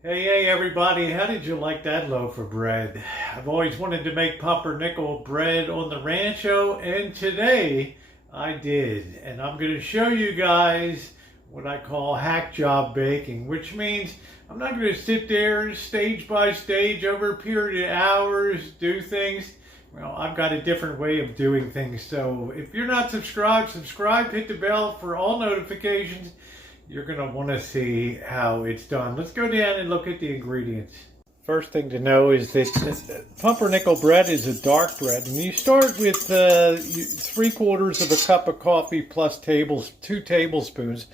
Hey everybody, how did you like that loaf of bread? I've always wanted to make pumpernickel bread on the Rancho, and today I did. And I'm going to show you guys what I call hack job baking, which means I'm not going to sit there stage by stage over a period of hours, do things. Well, I've got a different way of doing things. So if you're not subscribed, subscribe, hit the bell for all notifications. You're going to want to see how it's done. Let's go down and look at the ingredients. First thing to know is that pumpernickel bread is a dark bread. And you start with 3/4 of a cup of coffee plus 2 tablespoons,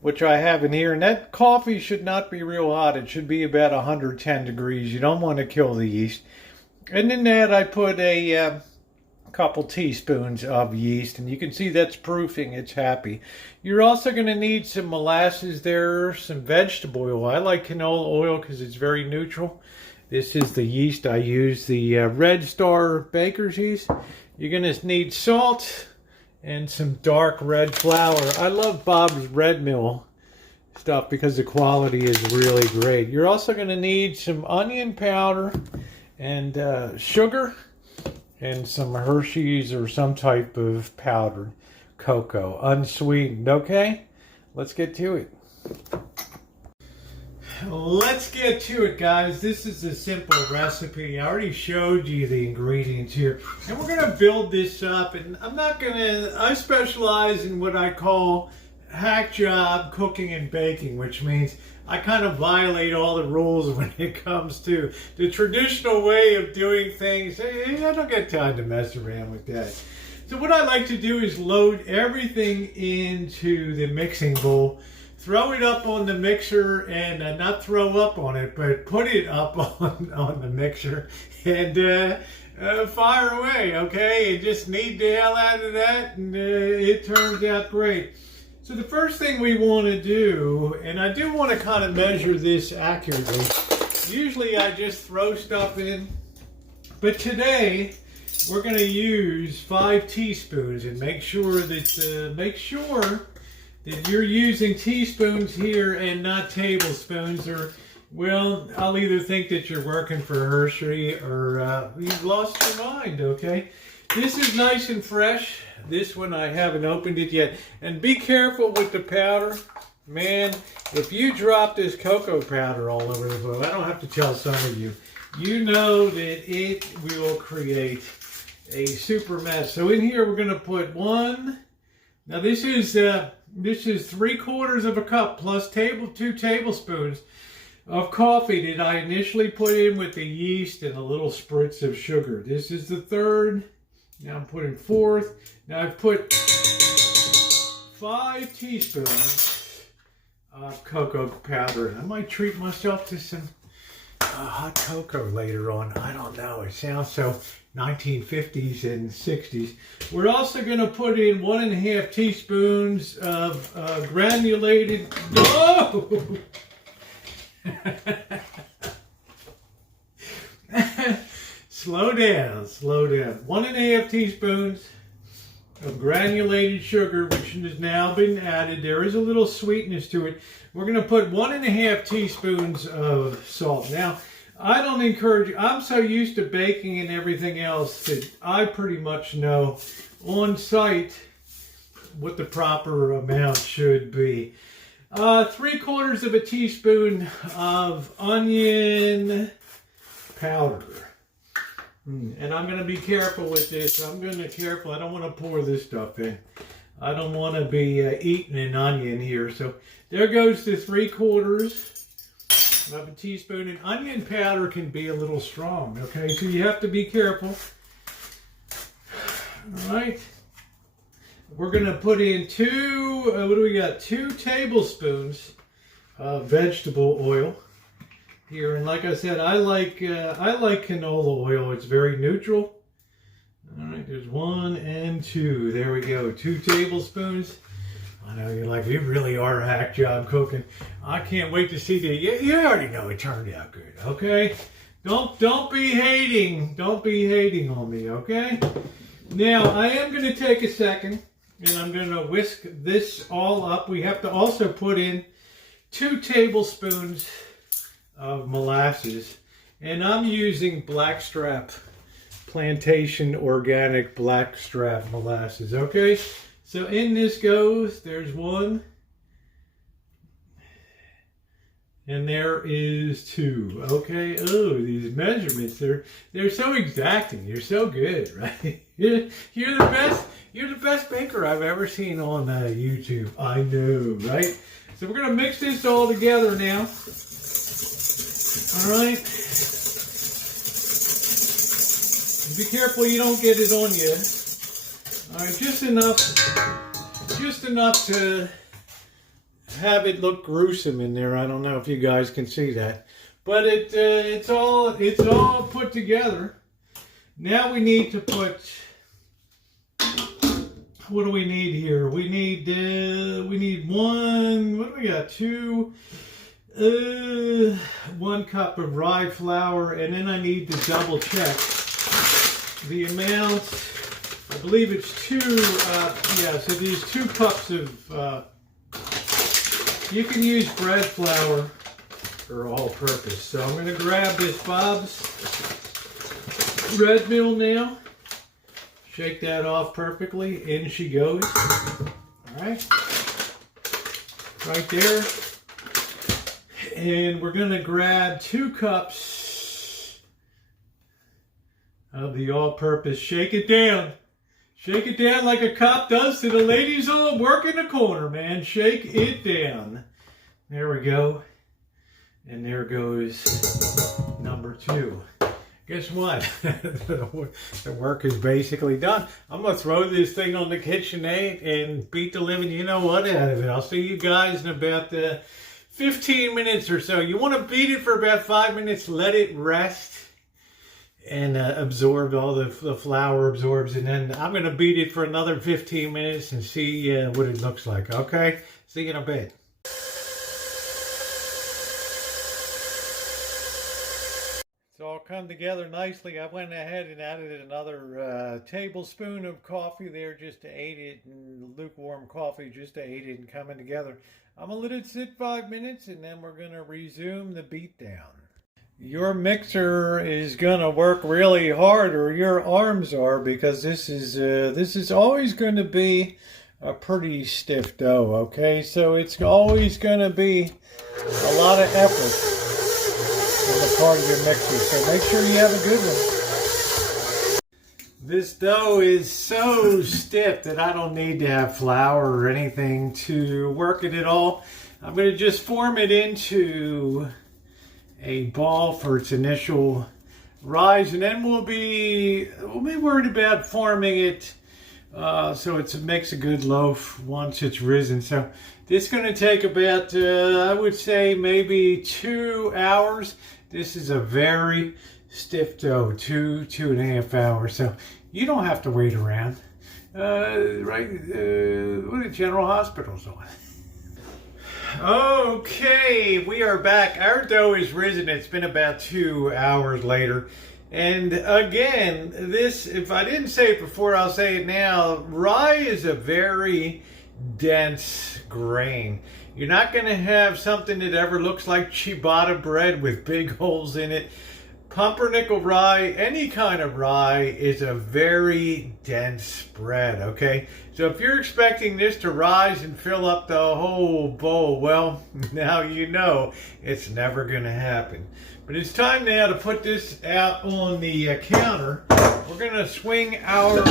which I have in here. And that coffee should not be real hot. It should be about 110 degrees. You don't want to kill the yeast. And in that I put a couple teaspoons of yeast, and you can see that's proofing. It's happy. You're also going to need some molasses there, some vegetable oil. I like canola oil because it's very neutral. This is the yeast I use, the Red Star baker's yeast. You're going to need salt and some dark red flour. I love Bob's Red Mill stuff because the quality is really great. You're also going to need some onion powder and sugar and some Hershey's or some type of powdered cocoa, unsweetened, okay? Let's get to it. Let's get to it, guys. This is a simple recipe. I already showed you the ingredients here. And we're gonna build this up, and I specialize in what I call hack job cooking and baking, which means I kind of violate all the rules when it comes to the traditional way of doing things. I don't get time to mess around with that. So what I like to do is load everything into the mixing bowl, throw it up on the mixer, and not throw up on it, but put it up on the mixer and fire away, okay? You just knead the hell out of that, and it turns out great. So the first thing we want to do, and I do want to kind of measure this accurately. Usually I just throw stuff in, but today we're going to use 5 teaspoons, and make sure that you're using teaspoons here and not tablespoons, or well, I'll either think that you're working for Hershey or you've lost your mind, okay? This is nice and fresh. This one I haven't opened it yet. And be careful with the powder. Man, if you drop this cocoa powder all over the bowl, I don't have to tell some of you, you know that it will create a super mess. So in here we're going to put one. Now this is 3/4 of a cup plus 2 tablespoons of coffee that I initially put in with the yeast and a little spritz of sugar. This is the 3rd. Now I'm putting 4th. Now I've put 5 teaspoons of cocoa powder. I might treat myself to some hot cocoa later on. I don't know. It sounds so 1950s and 60s. We're also going to put in 1½ teaspoons of granulated... Whoa! Slow down, slow down. 1½ teaspoons of granulated sugar, which has now been added. There is a little sweetness to it. We're going to put 1½ teaspoons of salt. Now, I don't encourage you. I'm so used to baking and everything else that I pretty much know on site what the proper amount should be. 3/4 of a teaspoon of onion powder. And I'm going to be careful with this. I don't want to pour this stuff in. I don't want to be eating an onion here. So there goes the 3/4 of a teaspoon. And onion powder can be a little strong, okay? So you have to be careful. All right. We're going to put in 2 tablespoons of vegetable oil here, and like I said, I like canola oil. It's very neutral. All right, there's 1 and 2. There we go, 2 tablespoons. I know you're like, we really are hack job cooking. I can't wait to see the. You already know it turned out good, okay? Don't be hating. Don't be hating on me, okay? Now I am going to take a second, and I'm going to whisk this all up. We have to also put in 2 tablespoons of molasses. And I'm using Blackstrap Plantation Organic Blackstrap molasses. Okay, so in this goes, there's one. And there is two. Okay. Oh, these measurements, they're so exacting. You're so good, right? You're the best. You're the best baker I've ever seen on YouTube. I know, right? So we're gonna mix this all together now. All right. Be careful you don't get it on you. All right, just enough to have it look gruesome in there. I don't know if you guys can see that, but it's all put together. Now we need to put, what do we need here? We need one, what do we got? 1 cup of rye flour, and then I need to double check the amount. I believe it's so these 2 cups of you can use bread flour for all purpose. So I'm going to grab this Bob's Red Mill now. Shake that off perfectly. In she goes. All right. Right there. And we're going to grab 2 cups of the all-purpose. Shake it down. Shake it down like a cop does to the ladies on work in the corner, man. Shake it down. There we go. And there goes number 2. Guess what? The work is basically done. I'm going to throw this thing on the KitchenAid and beat the living you know what out of it. I'll see you guys in about 15 minutes or so. You want to beat it for about 5 minutes, let it rest and absorb all the flour absorbs, and then I'm going to beat it for another 15 minutes and see what it looks like. Okay? See you in a bit. It's all come together nicely. I went ahead and added another tablespoon of coffee there just to aid it, and lukewarm coffee just to aid it in coming together. I'm going to let it sit 5 minutes, and then we're going to resume the beat down. Your mixer is gonna work really hard, or your arms are, because this is always going to be a pretty stiff dough. Okay, so it's always going to be a lot of effort on the part of your mixer. So make sure you have a good one. This dough is so stiff that I don't need to have flour or anything to work it at all. I'm going to just form it into a ball for its initial rise, and then we'll be worried about forming it so it makes a good loaf once it's risen. So this is going to take about I would say maybe 2 hours. This is a very stiff dough, 2.5 hours. So you don't have to wait around. Right? What are General Hospital's on? Okay, we are back. Our dough is risen. It's been about 2 hours later. And again, this, if I didn't say it before, I'll say it now. Rye is a very dense grain. You're not going to have something that ever looks like ciabatta bread with big holes in it. Pumpernickel rye, any kind of rye, is a very dense bread, okay? So if you're expecting this to rise and fill up the whole bowl, well, now you know it's never going to happen. But it's time now to put this out on the counter. We're going to swing our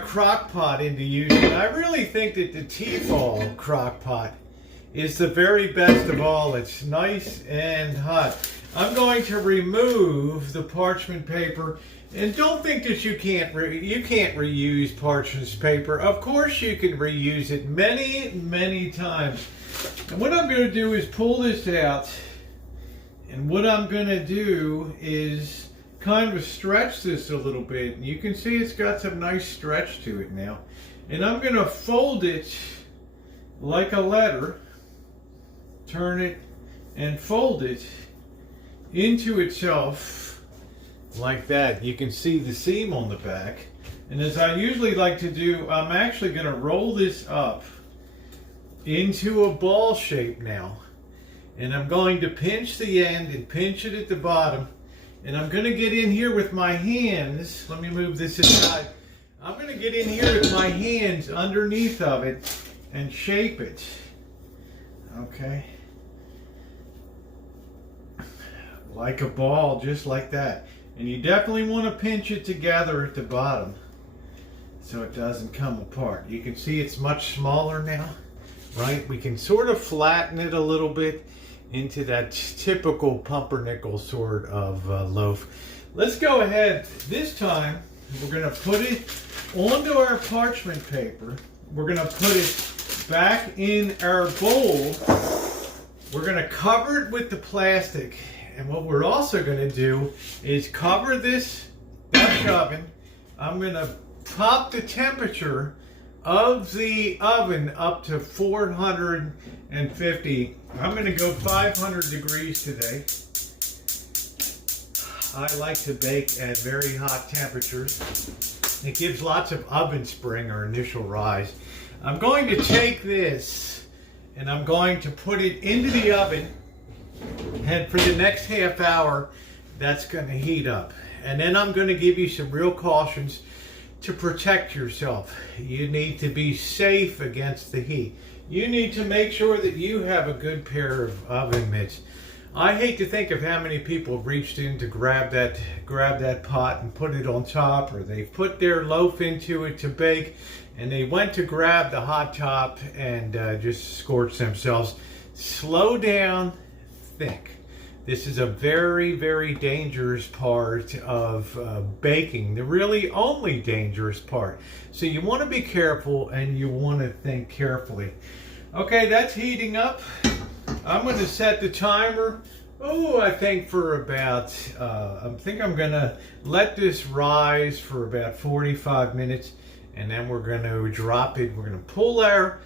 crock pot into use. And I really think that the Tefal crock pot is the very best of all. It's nice and hot. I'm going to remove the parchment paper, and don't think that you can't reuse parchment paper. Of course you can reuse it many times. And what I'm going to do is pull this out, and what I'm going to do is kind of stretch this a little bit. And you can see it's got some nice stretch to it now. And I'm going to fold it like a letter. Turn it and fold it into itself like that. You can see the seam on the back. And as I usually like to do, I'm actually going to roll this up into a ball shape now. And I'm going to pinch the end and pinch it at the bottom. And I'm going to get in here with my hands. Let me move this aside. I'm going to get in here with my hands underneath of it and shape it. Okay. Like a ball, just like that. And you definitely want to pinch it together at the bottom so it doesn't come apart. You can see it's much smaller now, right? We can sort of flatten it a little bit into that typical pumpernickel sort of loaf. Let's go ahead. This time, we're going to put it onto our parchment paper. We're going to put it back in our bowl. We're going to cover it with the plastic. And what we're also going to do is cover this Dutch oven. I'm going to pop the temperature of the oven up to 450. I'm going to go 500 degrees today. I like to bake at very hot temperatures. It gives lots of oven spring or initial rise. I'm going to take this and I'm going to put it into the oven, and for the next half hour that's going to heat up. And then I'm going to give you some real cautions to protect yourself. You need to be safe against the heat. You need to make sure that you have a good pair of oven mitts. I hate to think of how many people have reached in to grab that pot and put it on top, or they've put their loaf into it to bake and they went to grab the hot top and just scorched themselves. Slow down, think. This is a very, very dangerous part of baking, the really only dangerous part. So you want to be careful and you want to think carefully. Okay, that's heating up. I'm going to set the timer, I think for about, I'm going to let this rise for about 45 minutes, and then we're going to drop it. We're going to pull our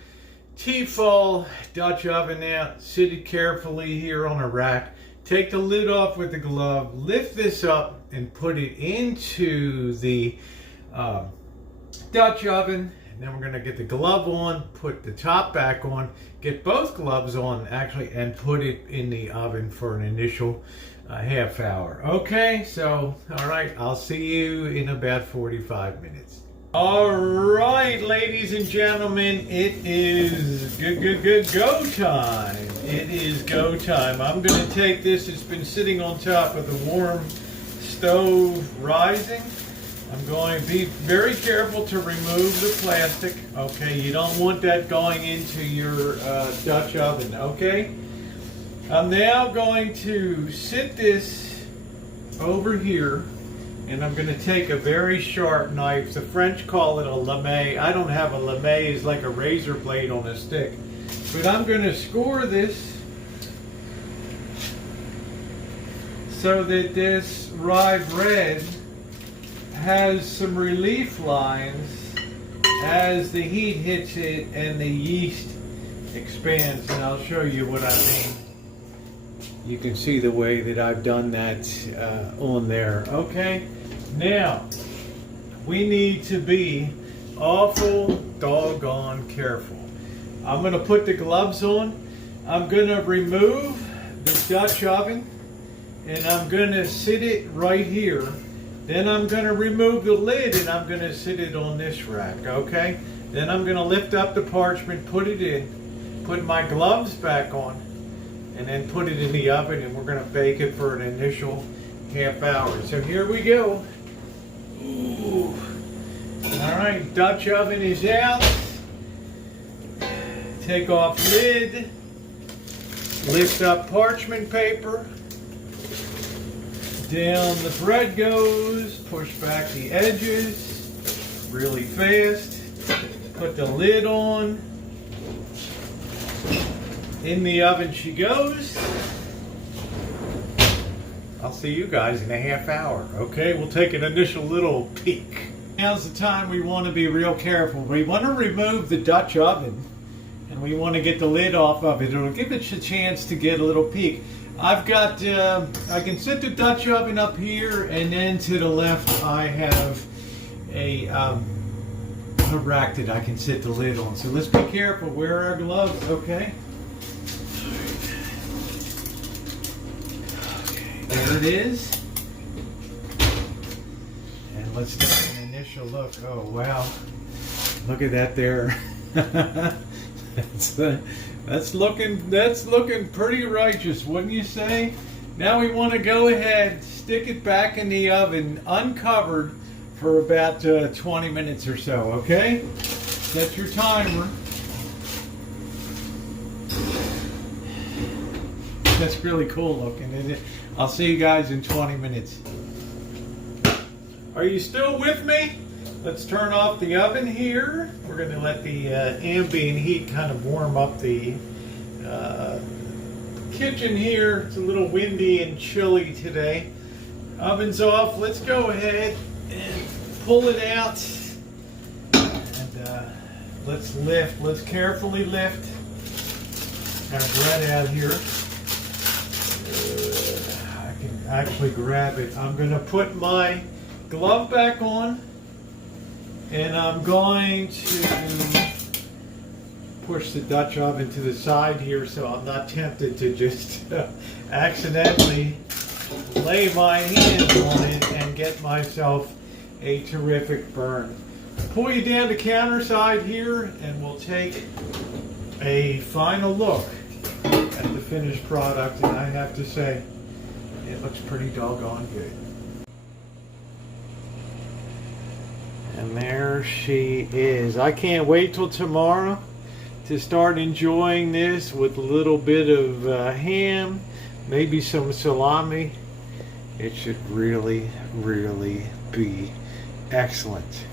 Tefal Dutch oven out, sit it carefully here on a rack, take the lid off with the glove, lift this up and put it into the Dutch oven. And then we're going to get the glove on, put the top back on, get both gloves on actually, and put it in the oven for an initial half hour. Okay, so, all right, I'll see you in about 45 minutes. All right, ladies and gentlemen, it is go time. It is go time. I'm going to take this. It's been sitting on top of the warm stove rising. I'm going to be very careful to remove the plastic. Okay, you don't want that going into your Dutch oven. Okay, I'm now going to sit this over here, and I'm going to take a very sharp knife. The French call it a lame. I don't have a lame. It's like a razor blade on a stick. But I'm going to score this so that this rye bread has some relief lines as the heat hits it and the yeast expands. And I'll show you what I mean. You can see the way that I've done that on there. Okay, now we need to be awful doggone careful. I'm going to put the gloves on. I'm going to remove the Dutch oven and I'm going to sit it right here. Then I'm going to remove the lid and I'm going to sit it on this rack, okay? Then I'm going to lift up the parchment, put it in, put my gloves back on, and then put it in the oven, and we're going to bake it for an initial half hour. So here we go. Ooh. All right, Dutch oven is out. Take off lid, lift up parchment paper. Down the bread goes, push back the edges really fast, put the lid on, in the oven she goes. I'll see you guys in a half hour. Okay, we'll take an initial little peek. Now's the time we want to be real careful. We want to remove the Dutch oven and we want to get the lid off of it. It'll give it a chance to get a little peek. I've got, I can set the Dutch oven up here, and then to the left I have a rack that I can set the lid on. So let's be careful, wear our gloves, okay? There it is. And let's take an initial look. Oh wow, look at that there. that's looking pretty righteous, wouldn't you say? Now we want to go ahead, stick it back in the oven uncovered for about 20 minutes or so, okay? Set your timer. That's really cool looking, isn't it? I'll see you guys in 20 minutes. Are you still with me? Let's turn off the oven here. We're going to let the ambient heat kind of warm up the kitchen here. It's a little windy and chilly today. Oven's off. Let's go ahead and pull it out. And let's lift. Let's carefully lift our bread out here. I can actually grab it. I'm going to put my glove back on. And I'm going to push the Dutch oven to the side here so I'm not tempted to just accidentally lay my hands on it and get myself a terrific burn. Pull you down the counter side here and we'll take a final look at the finished product, and I have to say it looks pretty doggone good. And there she is. I can't wait till tomorrow to start enjoying this with a little bit of ham, maybe some salami. It should really, really be excellent.